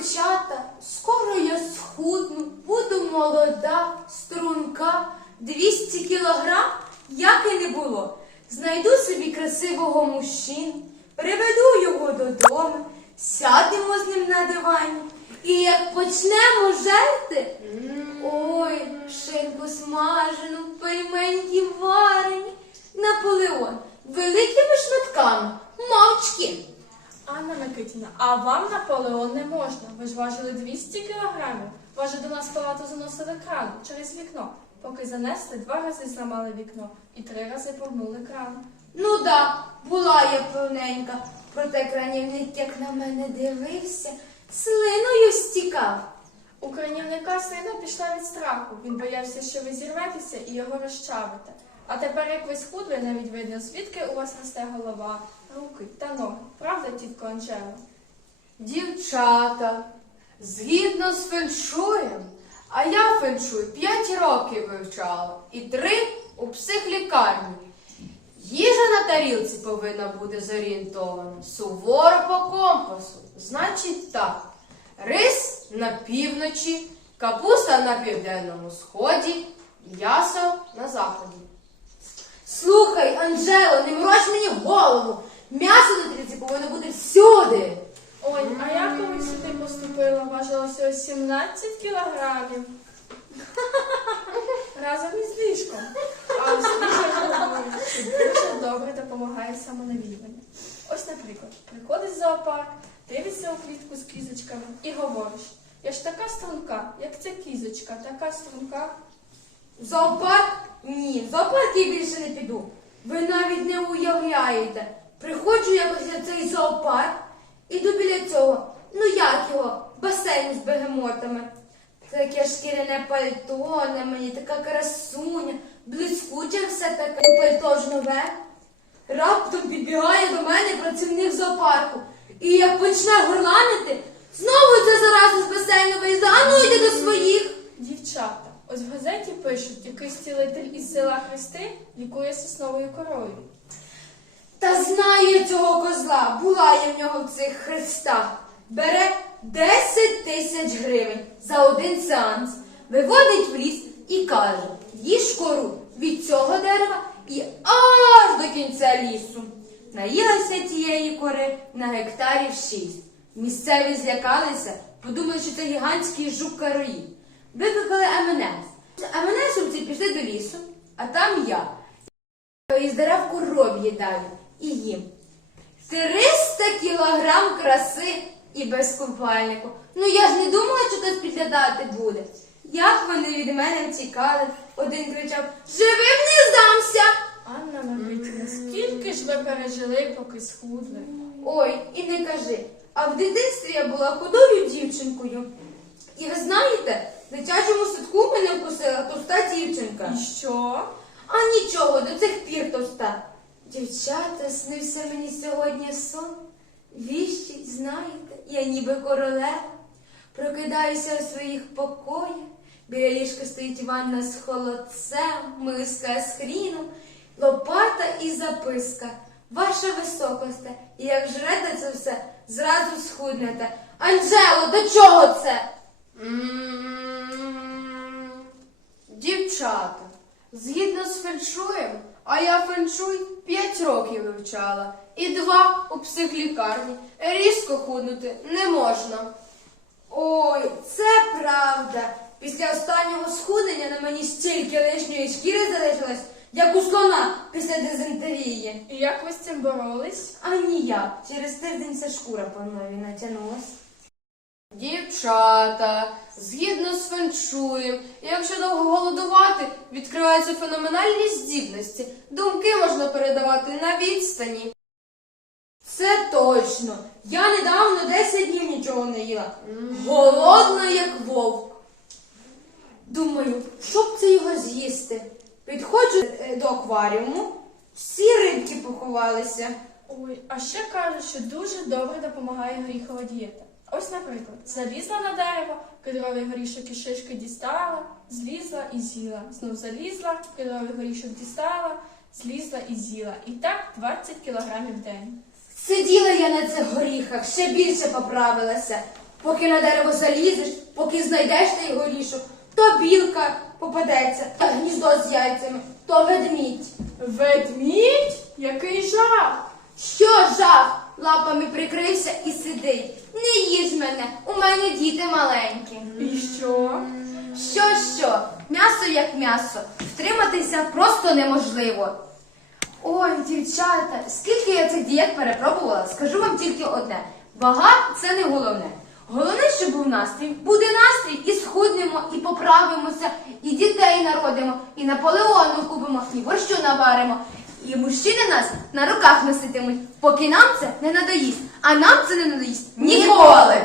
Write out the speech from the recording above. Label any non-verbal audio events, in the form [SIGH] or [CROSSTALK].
дівчата, скоро я схудну, буду молода, струнка, 200 кілограм, як і не було. Знайду собі красивого мужчину, приведу його додому, сядемо з ним на дивані. І як почнемо жерти, ой, шинку смажену, пельменьки варені. Микитіна, а вам Наполеон не можна. Ви ж важили 200 кілограмів. Вас же до нас палату заносили кран через вікно. Поки занесли, два рази зламали вікно і три рази погнули кран. Ну да, була я повненька, проте кранівник, як на мене дивився, слиною стікав. У кранівника слина пішла від страху. Він боявся, що ви зірветеся і його розчавите. А тепер, як ви схудли, навіть видно, звідки у вас росте голова, руки та ноги. Правда, тітко Анжела? Дівчата, згідно з феншуєм, а я феншуй 5 років вивчала і 3 у психлікарні. Їжа на тарілці повинна бути зорієнтована суворо по компасу. Значить так: рис на півночі, капуста на південному сході, м'ясо 12 кілограмів. [LAUGHS] Разом із ліжком. А усі дуже добре допомагає самонавідування. Ось, наприклад, приходиш в зоопарк, дивишся у клітку з кізочками і говориш, я ж така струнка, як ця кізочка, така струнка. Зоопарк? Ні, в зоопарк я більше не піду. Ви навіть не уявляєте. Приходжу якось на цей зоопарк, іду біля цього. Ну як його? Басейну з бегемотами. Таке шкіряне пальто на мені, така красуня, блискуче все таке, пальто ж нове. Раптом підбігає до мене працівник зоопарку. І як почне горланити, знову ця зараза з басейну вийде, а ну йди до своїх. Дівчата, ось в газеті пишуть, якийсь цілитель із села Христи лікує сосновою корою. Та знаю цього козла, була я в нього в цих хрестах. Бере 10 тисяч гривень за один сеанс, виводить в ліс і каже: їж кору від цього дерева і аж до кінця лісу. Наїлася тієї кори на гектарів шість. Місцеві злякалися, подумали, що це гігантський жук карої. Викликали МНС. МНСовці пішли до лісу, а там я. Із дерев коров їдаю і їм. 300 кілограм краси і без купальнику. Ну я ж не думала, що хтось підглядати буде. Як вони від мене втікали, один кричав Живим не здамся. Анна Микитівна, скільки ж ви пережили, поки схудли? Ой, і не кажи. А в дитинстві я була худою дівчинкою. І ви знаєте, в дитячому садку мене вкусила товста дівчинка. І що? А нічого, до цих пір товста. Дівчата, снився мені сьогодні сон. Віщий, знаєте, я ніби королева. Прокидаюся у своїх покоях. Біля ліжка стоїть ванна з холодцем, миска з хріном, лопата і записка. Ваша високосте, і як жрете це все, зразу схуднете. Анжело, до чого це? Дівчата, згідно з феншуєм, а я феншуй 5 років вивчала, і два у психлікарні. Різко худнути не можна. Ой, це правда. Після останнього схуднення на мені стільки лишньої шкіри залишилось, як у слона після дизентерії. І як ви з цим боролись? А ніяк. Через тиждень ця шкура по нові натягнулась. Дівчата, згідно з феншуєм, якщо довго голодувати, відкриваються феноменальні здібності. Думки можна передавати на відстані. Це точно. Я недавно 10 днів нічого не їла. Голодна, як вовк. Думаю, щоб це його з'їсти. Підходжу е, до акваріуму, всі рибки поховалися. Ой, а ще кажуть, що дуже добре допомагає горіхова дієта. Ось, наприклад, залізла на дерево, кедровий горішок і шишки дістала, злізла і з'їла. Знов залізла, кедровий горішок дістала, злізла і з'їла. І так 20 кілограмів в день. Сиділа я на цих горіхах, ще більше поправилася. Поки на дерево залізеш, поки знайдеш той горішок, то білка, попадеться гніздо з яйцями, то ведмідь. Ведмідь? Який жах! Що жах? Лапами прикрився і сидить. Не їж мене, у мене діти маленькі. І що? Що, що? М'ясо як м'ясо. Втриматися просто неможливо. Ой, дівчата, скільки я цих дієт перепробувала, скажу вам тільки одне: вага це не головне. Головне, щоб був настрій. Буде настрій, і схуднемо, і поправимося, і дітей народимо, і Наполеону купимо, і борщу наваримо. І мужчини нас на руках носитимуть, поки нам це не надоїсть. А нам це не надоїсть ніколи.